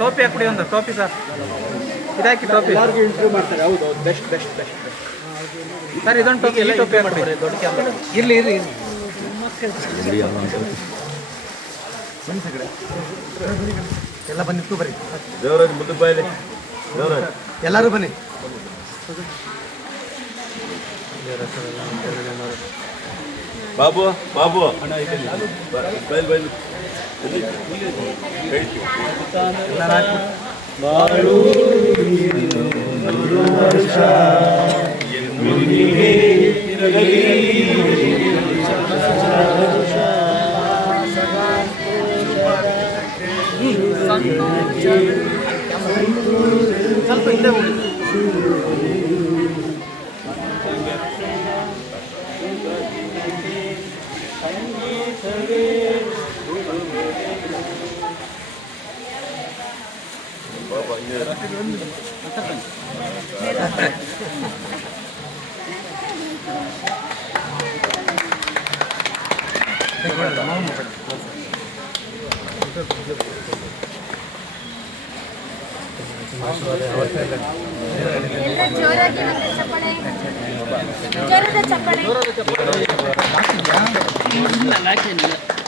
ಟೋಪಿ ಹಾಕ್ಬಿಡಿ, ಒಂದು ಟೋಪಿ ಸರ್, ಇದಾಕಿ ಟೋಪಿ. ಎಲ್ಲರಿಗೂ ಇಂಟರ್ವ್ಯೂ ಮಾಡ್ತಾರೆ. ಹೌದು, best best best best sir, ಇದೊಂದು ಟೋಪಿ, ಎಲ್ಲ ಟೋಪಿ ಹಾಕ್ಬಿಡಿ. ದೊಡ್ಡ ಕ್ಯಾಮ್ರಾ ಇರಲಿ ಇರಲಿ. ಎಲ್ಲ ಬನ್ನಿ, ಬರ್ರಿ ದೇವರಾಜ್ ಮುದ್ದು ಬಾಯಿಲಿ, ದೇವರಾಜ್ ಎಲ್ಲರೂ ಬನ್ನಿ. ಬಾಬು ಬಾಬು ಬೈಲ್ ಬೈಲ್ ಸ್ವಲ್ಪ ಹಿಂದೆ ಹೋಗಿ.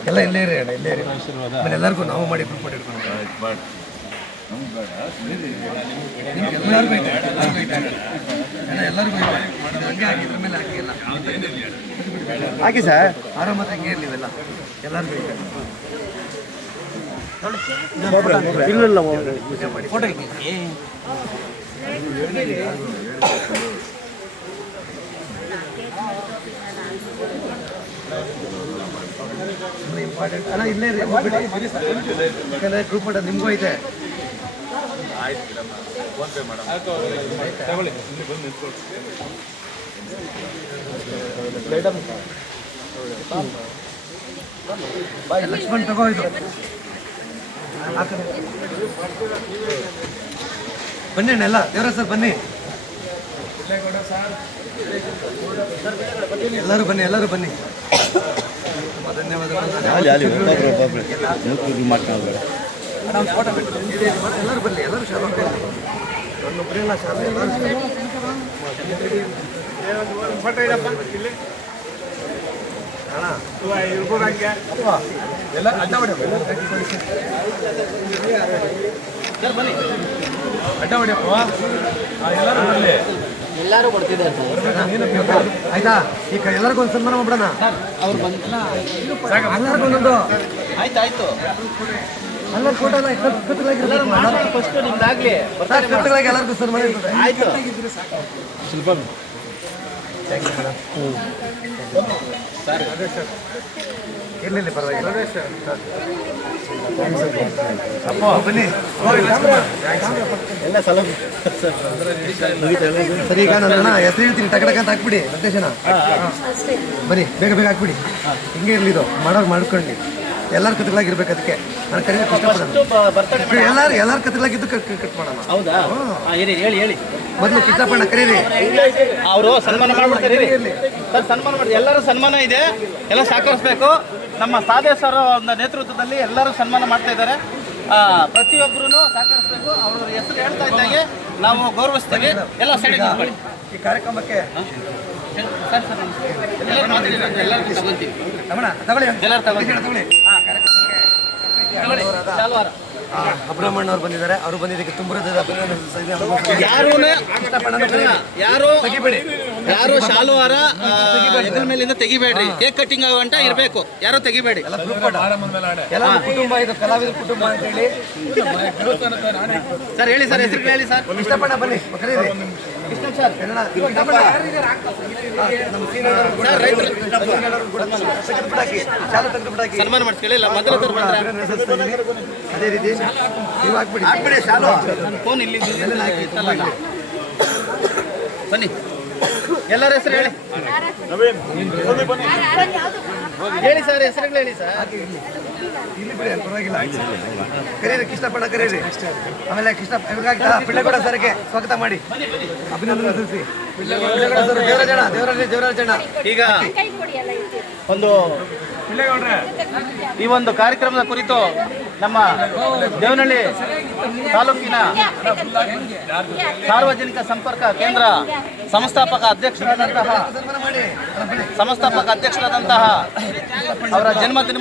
ಎಲ್ಲ ಇಲ್ಲೇ ಇರಿ ಅಣ್ಣ, ಇಲ್ಲೇ ಇರಿ. ಆಮೇಲೆ ಎಲ್ಲರಿಗೂ ನಾವು ಮಾಡಿ ಗ್ರೂಪ್ ಇಟ್ಕೊಂಡು ಎಲ್ಲರಿಗೂ ಹಂಗೆ ಹಾಕಿ, ಇದ್ರ ಮೇಲೆ ಹಾಕಿಲ್ಲ ಹಾಕಿ ಸರ್, ಆರಾಮಾಗಿ ಹಂಗೆ ಇರಲಿ ಇವೆಲ್ಲ ಎಲ್ಲರಿಗೂ ಇಲ್ಲ ಫೋಟೋ ಇಂಪಾರ್ಟೆಂಟ್ ಅಲ್ಲ, ಇಲ್ಲೇ ರೀ ಯಾಕಂದರೆ ಗ್ರೂಪ್ ಫೋಟೋ ನಿಮಗೂ ಐತೆ. ಲಕ್ಷ್ಮಣ್ ತಗೋ ಇದು, ಬನ್ನಿ ಅಣ್ಣ ಎಲ್ಲ. ದೇವರಾಜ್ ಸರ್ ಬನ್ನಿ, ಎಲ್ಲರೂ ಬನ್ನಿ, ಎಲ್ಲರೂ ಬನ್ನಿ. ಧನ್ಯವಾದಗಳು. ಎಲ್ಲರೂ ಬನ್ನಿ, ಎಲ್ಲರೂ ಶಾಲೆ ನನ್ನೊಬ್ಬರೆಲ್ಲ ಶಾಲೆ ಎಲ್ಲ ಅಡ್ಡ ಹೊಡೆಯಪ್ಪ, ಅಡ್ಡ ಹೊಡೆಯಪ್ಪ, ಎಲ್ಲರೂ ಬರಲಿ. ಎಲ್ಲರೂ ಕೊಡ್ತಿದ್ದಾರೆ ಆಯ್ತಾ. ಈಗ ಎಲ್ಲರಿಗೂ ಒಂದು ಸನ್ಮಾನ ಮಾಡ್ಬಿಡೋಣ. ಅವ್ರು ಬಂದಿಲ್ಲ, ಎಲ್ಲರಿಗೂ ಒಂದೊಂದು. ಆಯ್ತು ಆಯ್ತು, ಎಲ್ಲರೂ ಫೋಟೋ ಎಲ್ಲ ಫಸ್ಟ್ ನಿಮ್ದಾಗ್ಲಿ, ಕಟ್ಟುಗಳಾಗಿ ಎಲ್ಲರಿಗೂ ಸನ್ಮಾನ ಇರ್ತದೆ. ಆಯ್ತು ಶಿಲ್ಪ ಇರಲಿಲ್ಲ, ಪರವಾಗಿಲ್ಲ. ಅಪ್ಪ ಬನ್ನಿ ಎಲ್ಲ ಸಲ ಸರಿ. ಈಗ ನನ್ನ ಹೆಸರು ಹೇಳ್ತೀನಿ, ಟಕ ಟಕ ಅಂತ ಹಾಕ್ಬಿಡಿ. ಲೊಕೇಶನ್ ಬನ್ನಿ, ಬೇಗ ಬೇಗ ಹಾಕ್ಬಿಡಿ. ಹಿಂಗೆ ಇರಲಿ, ಇದು ಮಾಡೋರು ಮಾಡ್ಕೊಂಡು ಎಲ್ಲರ ಕತ್ಗಳಾಗಿರ್ಬೇಕು. ಅದಕ್ಕೆ ನಾನು ಕರೆಯೋಕೆ ಇಷ್ಟಪಡೋಣ. ಎಲ್ಲರ ಕತ್ಗಳಾಗಿದ್ದು ಕಟ್ ಮಾಡೋಣ. ಹೌದಾ? ಹೇಳಿ ಹೇಳಿ. ಮೊದಲು ಕಿತ್ತಪ್ಪಣ್ಣ ಕರೀರಿ, ಅವರು ಸನ್ಮಾನ ಮಾಡ್ಬಿಡ್ತಾರೆ. ಸರ್ ಸನ್ಮಾನ ಮಾಡಿ, ಎಲ್ಲರೂ ಸನ್ಮಾನ ಇದೆ, ಎಲ್ಲ ಸಹಕರಿಸ್ಬೇಕು. ನಮ್ಮ ಸಾಧೇಶ್ವರ ಒಂದು ನೇತೃತ್ವದಲ್ಲಿ ಎಲ್ಲರೂ ಸನ್ಮಾನ ಮಾಡ್ತಾ ಇದ್ದಾರೆ. ಪ್ರತಿಯೊಬ್ಬರೂ ಸಹಕರಿಸ್ಬೇಕು. ಅವ್ರ ಹೆಸರು ಹೇಳ್ತಾ ಇದ್ದಾಗೆ ನಾವು ಗೌರವಿಸ್ತೀವಿ. ಎಲ್ಲ ಸೈಡ್ ಮಾಡಿ ಈ ಕಾರ್ಯಕ್ರಮಕ್ಕೆ ಸರ್ ಸರ್ ಎಲ್ಲರೂ ತಗೊಂತೀವಿ. ಎಲ್ಲರೂ ತಗೊಳ್ಳಿ. ಅಬ್ರಹ್ಮಣ್ಣ ಅವ್ರು ಬಂದಿದ್ದಾರೆ. ಅವರು ಬಂದಿದ್ದಕ್ಕೆ ತುಂಬ ಯಾರು ಶಾಲು ಹಾರ ಹೆಗಲ ಮೇಲಿಂದ ತೆಗಿಬೇಡ್ರಿ. ಕೇಕ್ ಕಟ್ಟಿಂಗ್ ಆಗಂಟ ಇರಬೇಕು, ಯಾರು ತೆಗಿಬೇಡಿ. ಎಲ್ಲ ಕುಟುಂಬ, ಇದು ಕಲಾವಿದ ಕುಟುಂಬ ಅಂತ ಹೇಳಿ. ಸರ್ ಹೇಳಿ ಸರ್, ಹೆಸರು ಹೇಳಿ ಸರ್. ಇಷ್ಟಪಣ್ಣ ಬನ್ನಿ, ಕರೀರಿ. ಸನ್ಮಾನ ಮಾಡ್ಕೊಳ್ಳಿ. ಮೊದಲ ಅದೇ ರೀತಿ ನೀವು ಹಾಕ್ಬಿಡಿ ಶಾಲು. ಫೋನ್ ಇಲ್ಲಿ ಬನ್ನಿ, ಎಲ್ಲರ ಹೆಸರು ಹೇಳಿ. ಹೇಳಿ ಸರ್, ಹೆಸರುಗಳು ಹೇಳಿ ಸರ್. ಇಲ್ಲಿ ಬಿಡಿ, ಪರವಾಗಿಲ್ಲ. ಕರೀರಿ, ಕೃಷ್ಣಪ್ಪಣ್ಣ ಕರೀರಿ. ಆಮೇಲೆ ಕೃಷ್ಣ ಪಿಳ್ಳೆಗೌಡ ಸರ್ಗೆ ಸ್ವಾಗತ ಮಾಡಿ, ಅಭಿನಂದನೆ ಸಲ್ಲಿಸಿ. ಪಿಳ್ಳೆಗೌಡ ಸರ್, ದೇವರಾಜಣ್ಣ. ಈಗ ಒಂದು ಈ ಒಂದು ಕಾರ್ಯಕ್ರಮದ ಕುರಿತು ನಮ್ಮ ದೇವನಹಳ್ಳಿ ತಾಲೂಕಿನ ಸಾರ್ವಜನಿಕ ಸಂಪರ್ಕ ಕೇಂದ್ರ ಸಂಸ್ಥಾಪಕ ಅಧ್ಯಕ್ಷರಾದಂತಹ ಅವರ ಜನ್ಮದಿನ